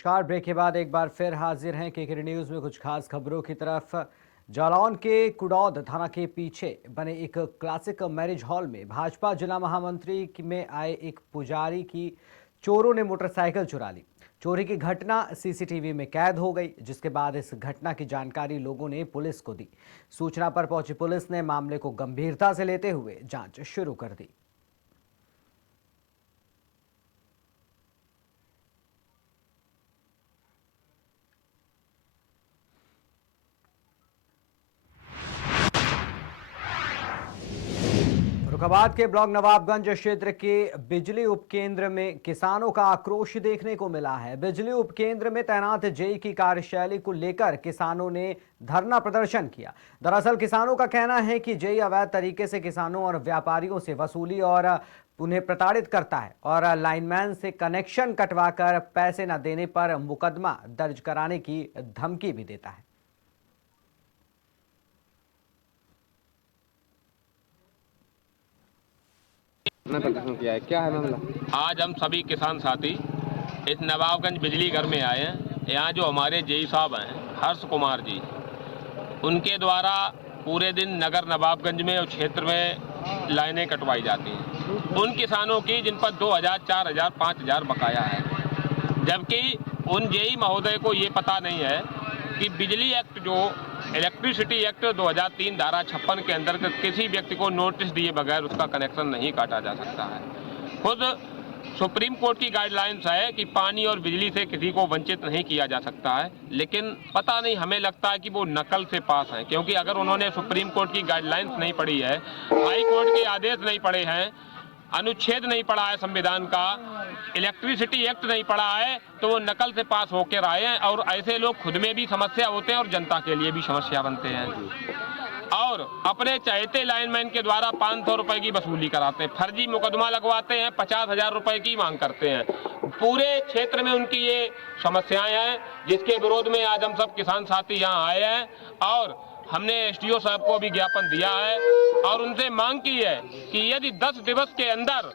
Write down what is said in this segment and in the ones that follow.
नमस्कार। ब्रेक के बाद एक बार फिर हाजिर हैं केकेडी न्यूज में कुछ खास खबरों की तरफ। जालौन के कुड़ौद थाना के पीछे बने एक क्लासिक मैरिज हॉल में भाजपा जिला महामंत्री में आए एक पुजारी की चोरों ने मोटरसाइकिल चुरा ली। चोरी की घटना सीसीटीवी में कैद हो गई, जिसके बाद इस घटना की जानकारी लोगों ने पुलिस को दी। सूचना पर पहुंची पुलिस ने मामले को गंभीरता से लेते हुए जांच शुरू कर दी। फर्रुखाबाद के ब्लॉक नवाबगंज क्षेत्र के बिजली उपकेंद्र में किसानों का आक्रोश देखने को मिला है। बिजली उपकेंद्र में तैनात जेई की कार्यशैली को लेकर किसानों ने धरना प्रदर्शन किया। दरअसल किसानों का कहना है कि जेई अवैध तरीके से किसानों और व्यापारियों से वसूली और उन्हें प्रताड़ित करता है और लाइनमैन से कनेक्शन कटवाकर पैसे न देने पर मुकदमा दर्ज कराने की धमकी भी देता है। प्रदर्शन किया है, क्या है मामला? आज हम सभी किसान साथी इस नवाबगंज बिजली घर में आए हैं। यहाँ जो हमारे जेई साहब हैं हर्ष कुमार जी, उनके द्वारा पूरे दिन नगर नवाबगंज में और क्षेत्र में लाइनें कटवाई जाती हैं उन किसानों की जिन पर 2000, 4000, 5000 बकाया है, जबकि उन जेई महोदय को ये पता नहीं है कि बिजली एक्ट जो इलेक्ट्रिसिटी एक्ट 2003 धारा 56 के अंतर्गत किसी व्यक्ति को नोटिस दिए बगैर उसका कनेक्शन नहीं काटा जा सकता है। खुद सुप्रीम कोर्ट की गाइडलाइंस है कि पानी और बिजली से किसी को वंचित नहीं किया जा सकता है, लेकिन पता नहीं, हमें लगता है कि वो नकल से पास है, क्योंकि अगर उन्होंने सुप्रीम कोर्ट की गाइडलाइंस नहीं पढ़ी है, हाई कोर्ट के आदेश नहीं पढ़े हैं, अनुच्छेद नहीं पढ़ा है संविधान का, इलेक्ट्रिसिटी एक्ट नहीं पढ़ा है, तो वो नकल से पास होकर आए हैं। और ऐसे लोग खुद में भी समस्या होते हैं और जनता के लिए भी समस्या बनते हैं और अपने चहेते लाइनमैन के द्वारा 500 रुपए की वसूली कराते हैं, फर्जी मुकदमा लगवाते हैं, 50,000 रुपए की मांग करते हैं। पूरे क्षेत्र में उनकी ये समस्याएं हैं, जिसके विरोध में आज हम सब किसान साथी यहाँ आए हैं और हमने एसडीओ साहब को भी ज्ञापन दिया है और उनसे मांग की है कि यदि 10 दिवस के अंदर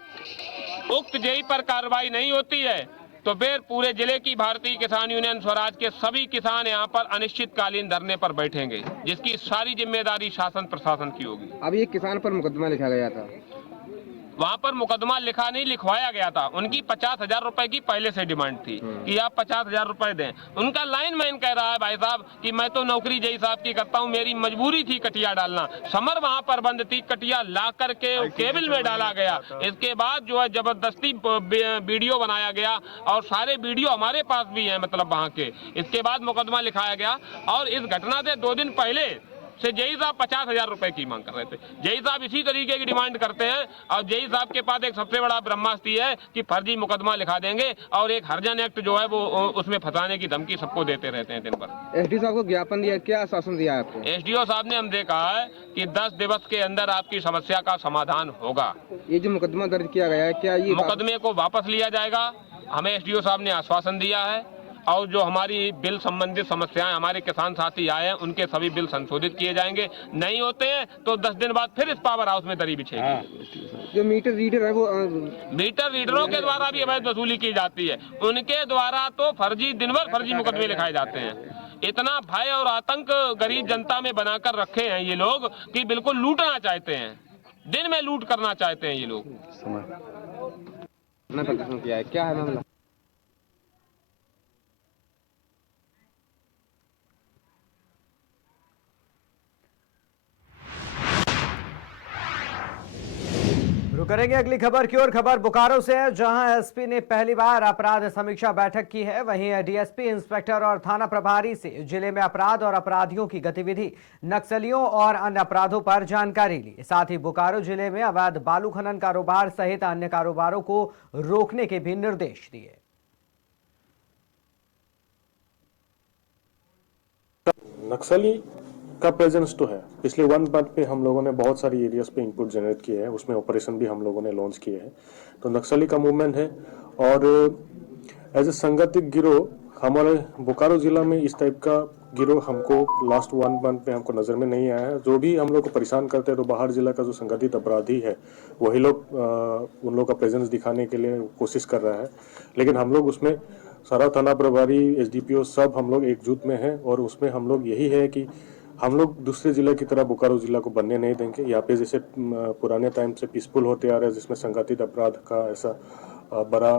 उक्त जेई पर कार्रवाई नहीं होती है तो फिर पूरे जिले की भारतीय किसान यूनियन स्वराज के सभी किसान यहाँ पर अनिश्चितकालीन धरने पर बैठेंगे, जिसकी सारी जिम्मेदारी शासन प्रशासन की होगी। अब ये किसान पर मुकदमा लिखा गया था, वहाँ पर मुकदमा लिखा नहीं, लिखवाया गया था। उनकी 50,000 रुपए की पहले से डिमांड थी कि आप 50,000 रुपए दें। उनका लाइनमैन कह रहा है भाई साहब कि मैं तो नौकरी जेई साहब की करता हूँ, मेरी मजबूरी थी कटिया डालना, समर वहाँ पर बंद थी, कटिया ला करके केबल में डाला गया। इसके बाद जो है जबरदस्ती वीडियो बनाया गया और सारे वीडियो हमारे पास भी है, मतलब वहाँ के। इसके बाद मुकदमा लिखाया गया और इस घटना से 2 दिन पहले से जेई साहब 50,000 रुपए की मांग कर रहे थे। जेई साहब इसी तरीके की डिमांड करते हैं और जेई साहब के पास एक सबसे बड़ा ब्रह्मास्त्र है कि फर्जी मुकदमा लिखा देंगे और एक हरिजन एक्ट जो है वो उसमें फंसाने की धमकी सबको देते रहते हैं दिन भर। एसडीओ साहब को ज्ञापन दिया, क्या आश्वासन दिया आपको? एसडीओ साहब ने हमसे कहा है कि 10 दिवस के अंदर आपकी समस्या का समाधान होगा। ये जो मुकदमा दर्ज किया गया है, क्या ये मुकदमे को वापस लिया जाएगा? हमें एसडीओ साहब ने आश्वासन दिया है और जो हमारी बिल संबंधित समस्याएं हमारे किसान साथी आए हैं उनके सभी बिल संशोधित किए जाएंगे। नहीं होते हैं तो 10 दिन बाद फिर इस पावर हाउस में दरी बिछेगी। जो मीटर रीडर है वो मीटर रीडरों के द्वारा भी अवैध वसूली की जाती है, उनके द्वारा तो फर्जी दिन भर फर्जी मुकदमे लिखाए जाते हैं। इतना भय और आतंक गरीब जनता में बनाकर रखे हैं ये लोग कि बिल्कुल लूटना चाहते हैं, दिन में लूट करना चाहते हैं ये लोग। प्रदर्शन किया है, क्या है मामला? रुक करेंगे अगली खबर की ओर। खबर बोकारो से है, जहां एसपी ने पहली बार अपराध समीक्षा बैठक की है। वहीं डीएसपी, इंस्पेक्टर और थाना प्रभारी से जिले में अपराध और अपराधियों की गतिविधि, नक्सलियों और अन्य अपराधों पर जानकारी ली। साथ ही बोकारो जिले में अवैध बालू खनन कारोबार सहित अन्य कारोबारों को रोकने के भी निर्देश दिए। नक्सली का प्रेजेंस तो है। पिछले 1 मंथ पे हम लोगों ने बहुत सारी एरियाज पे इनपुट जनरेट किए हैं, उसमें ऑपरेशन भी हम लोगों ने लॉन्च किए हैं। तो नक्सली का मूवमेंट है और एज ए संगठित गिरोह हमारे बोकारो जिला में इस टाइप का गिरोह हमको लास्ट 1 मंथ में हमको नजर में नहीं आया है। जो भी हम लोग को परेशान करते हैं तो बाहर जिला का जो संगठित अपराधी है वही लोग उन लोग का प्रेजेंस दिखाने के लिए कोशिश कर रहा है, लेकिन हम लोग उसमें सारा थाना प्रभारी, एसडीपीओ सब हम लोग एकजुट में हैं और उसमें हम लोग यही है कि हम लोग दूसरे जिले की तरह बोकारो जिला को बनने नहीं देंगे। यहाँ पे जैसे पुराने टाइम से पीसफुल होते आ रहा है, जिसमें संगठित अपराध का ऐसा बड़ा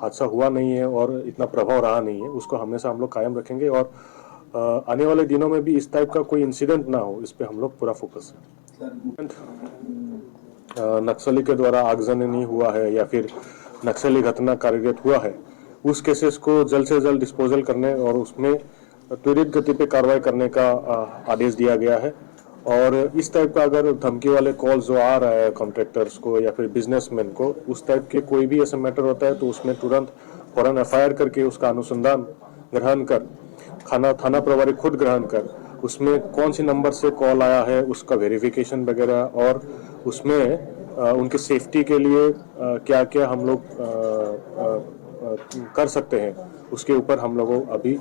हादसा हुआ नहीं है और इतना प्रभाव रहा नहीं है, उसको हमेशा हम लोग कायम रखेंगे और आने वाले दिनों में भी इस टाइप का कोई इंसिडेंट ना हो, इस पे हम लोग पूरा फोकस है। नक्सली के द्वारा आगजनी नहीं हुआ है या फिर नक्सली घटना कार्यरत हुआ है, उस केसेस को जल्द से जल्द डिस्पोजल करने और उसमें त्वरित गति पे कार्रवाई करने का आदेश दिया गया है। और इस टाइप का अगर धमकी वाले कॉल जो आ रहा है कॉन्ट्रैक्टर्स को या फिर बिजनेसमैन को, उस टाइप के कोई भी ऐसा मैटर होता है तो उसमें तुरंत फौरन एफआईआर करके उसका अनुसंधान ग्रहण कर, थाना प्रभारी खुद ग्रहण कर, उसमें कौन सी नंबर से कॉल आया है उसका वेरिफिकेशन वगैरह और उसमें उनके सेफ्टी के लिए क्या क्या हम लोग कर सकते हैं, उसके ऊपर हम लोगों अभी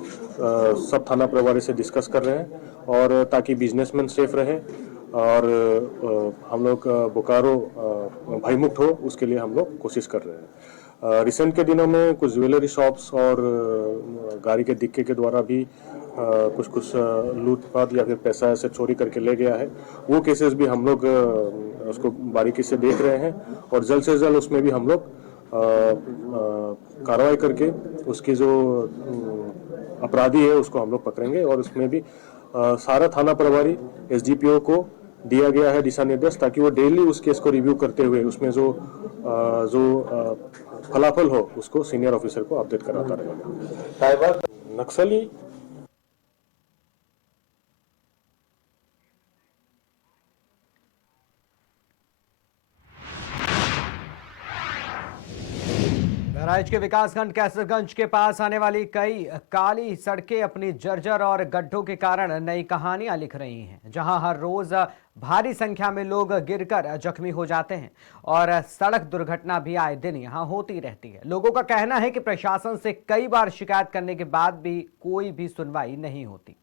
सब थाना प्रभारी से डिस्कस कर रहे हैं और ताकि बिजनेसमैन सेफ रहे और हम लोग बोकारो भयमुक्त हो, उसके लिए हम लोग कोशिश कर रहे हैं। रिसेंट के दिनों में कुछ ज्वेलरी शॉप्स और गाड़ी के डिक्के के द्वारा भी कुछ लूटपाट या फिर पैसा ऐसे चोरी करके ले गया है, वो केसेस भी हम लोग उसको बारीकी से देख रहे हैं और जल्द से जल्द उसमें भी हम लोग कार्रवाई करके उसकी जो अपराधी है उसको हम लोग पकड़ेंगे और उसमें भी सारा थाना प्रभारी एसडीपीओ को दिया गया है दिशा निर्देश, ताकि वो डेली उस केस को रिव्यू करते हुए उसमें जो फलाफल हो उसको सीनियर ऑफिसर को अपडेट कराता रहेगा। नक्सली बहराइच के विकासखंड कैसरगंज के पास आने वाली कई काली सड़कें अपनी जर्जर और गड्ढों के कारण नई कहानियां लिख रही हैं, जहां हर रोज भारी संख्या में लोग गिरकर जख्मी हो जाते हैं और सड़क दुर्घटना भी आए दिन यहां होती रहती है। लोगों का कहना है कि प्रशासन से कई बार शिकायत करने के बाद भी कोई भी सुनवाई नहीं होती।